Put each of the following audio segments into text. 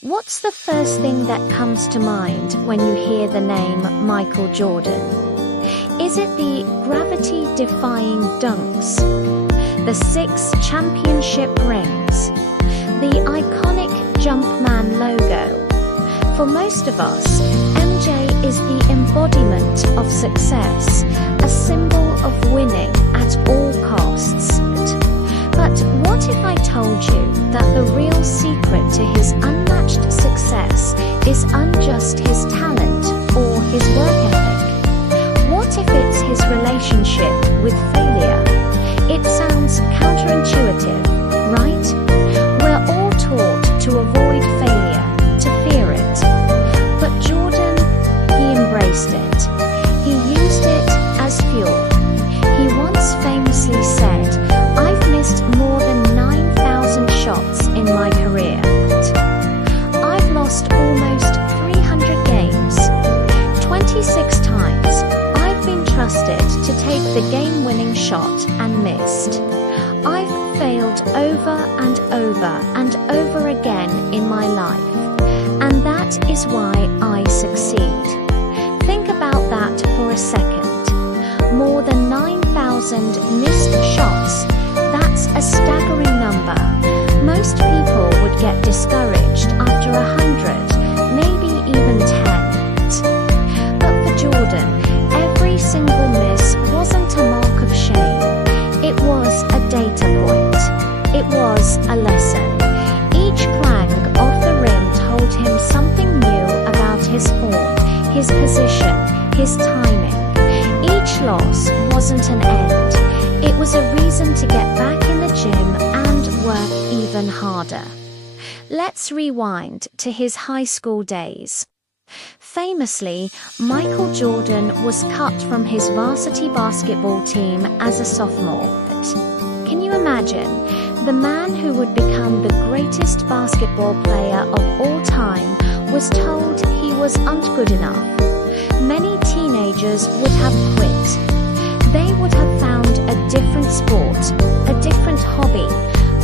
What's the first thing that comes to mind when you hear the name Michael Jordan? Is it the gravity-defying dunks, the 6 championship rings, the iconic Jumpman logo? For most of us, MJ is the embodiment of success, a symbol of winning at all costs. But what if I told you that the real secret to his unmatched success is unjust his talent or his work ethic? What if it's his relationship with failure? It sounds counterintuitive, right? We're all taught to avoid failure, to fear it. But Jordan, he embraced it. He used it as fuel. He once famously said, "I've missed more than 9,000 shots in my career. I've lost almost 300 games. 26 times I've been trusted to take the game-winning shot and missed. I've failed over and over and over again in my life, and that is why I succeed." Think about that for a second. More than 9,000 missed shots. That's a staggering number. Most people would get discouraged after 100, maybe even 10. But for Jordan, every single miss wasn't a mark of shame. It was a data point. It was a lesson. Each clang off the rim told him something new about his form, his position, his timing. Each loss wasn't an end. It was a reason to get back in the gym and work even harder. Let's rewind to his high school days. Famously, Michael Jordan was cut from his varsity basketball team as a sophomore. Can you imagine? The man who would become the greatest basketball player of all time was told he was not good enough. Many teenagers would have quit. They would have found a different sport, a different hobby,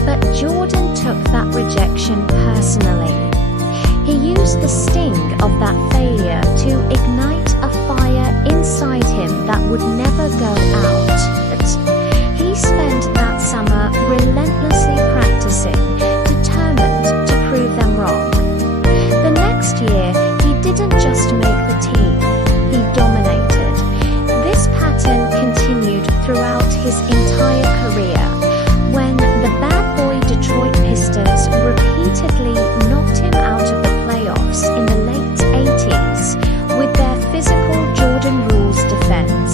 but Jordan took that rejection personally. He used the sting of that failure to ignite a fire inside him that would never go out. He spent that summer relentlessly practicing, determined to prove them wrong. The next year, he didn't just make the team, he dominated. This pattern continued throughout his entire career. When the bad boy Detroit Pistons repeatedly knocked him out of the playoffs in the late 80s with their physical Jordan rules defense,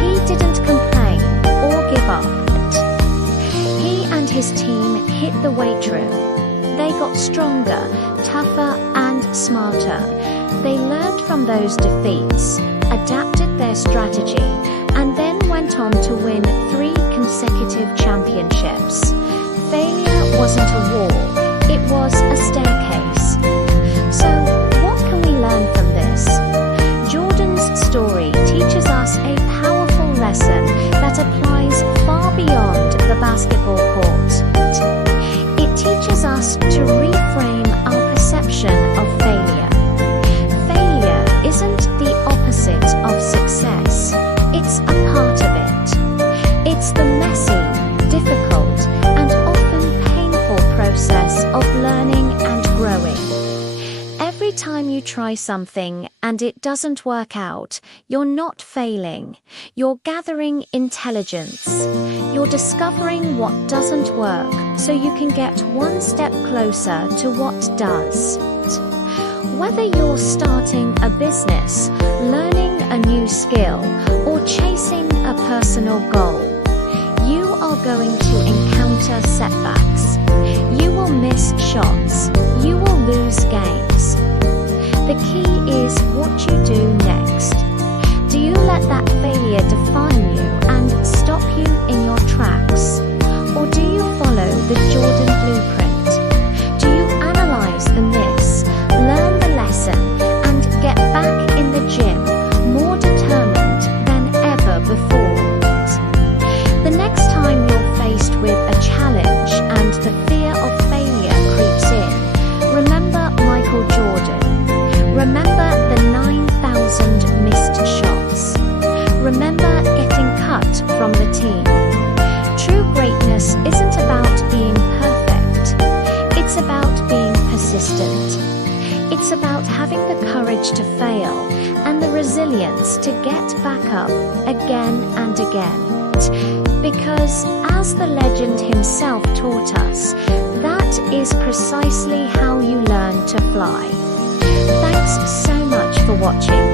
he didn't complain or give up. He and his team hit the weight room. They got stronger, tougher, and smarter. They learned from those defeats, adapted their strategy, and then went on to win 3 consecutive championships. Failure wasn't a wall, it was a staircase. So, what can we learn from this? Jordan's story teaches us a powerful lesson that applies far beyond the basketball court. It teaches us to reframe our perception of failure. Failure isn't the opposite of success. It's a part of it. It's the messy, difficult, and often painful process of learning and growing. Every time you try something and it doesn't work out, you're not failing. You're gathering intelligence. You're discovering what doesn't work so you can get one step closer to what does. Whether you're starting a business, learning a new skill, or chasing a personal goal, you are going to encounter setbacks. You will miss shots. You will lose games. The key is what you do next. Do you let that failure define you and stop you in your tracks? Or do you follow the Jordan blueprint? Do you analyze the miss, learn the lesson, and get back in the gym more determined than ever before? The next time you're faced with a challenge and the fear of failure creeps in, courage to fail and the resilience to get back up again and again. Because, as the legend himself taught us, that is precisely how you learn to fly. Thanks so much for watching.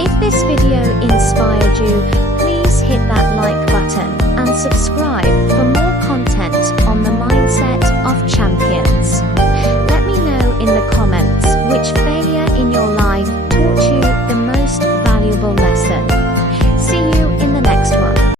If this video inspired you, please hit that like button and subscribe